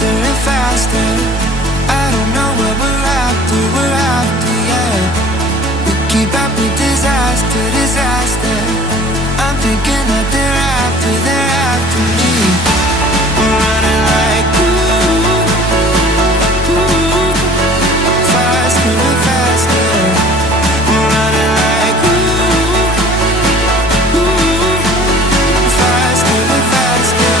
faster and faster. I don't know what we're after, yeah. We keep up with disaster, disaster. I'm thinking that they're after me. We're running like faster and faster. We're running like faster and faster.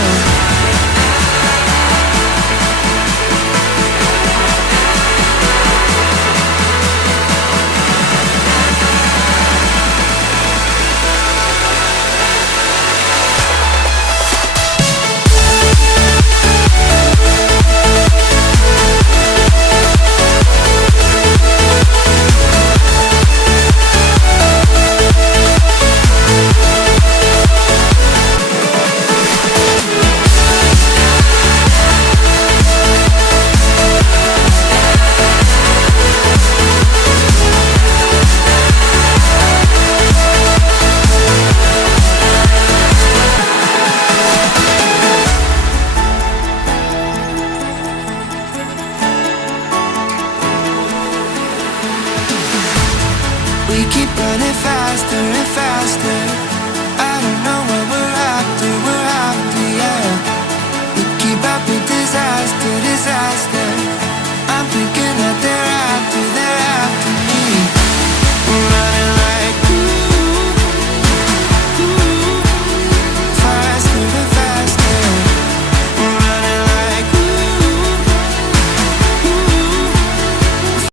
We keep running faster and faster. I don't know what we're after, yeah. We keep up with disaster, disaster.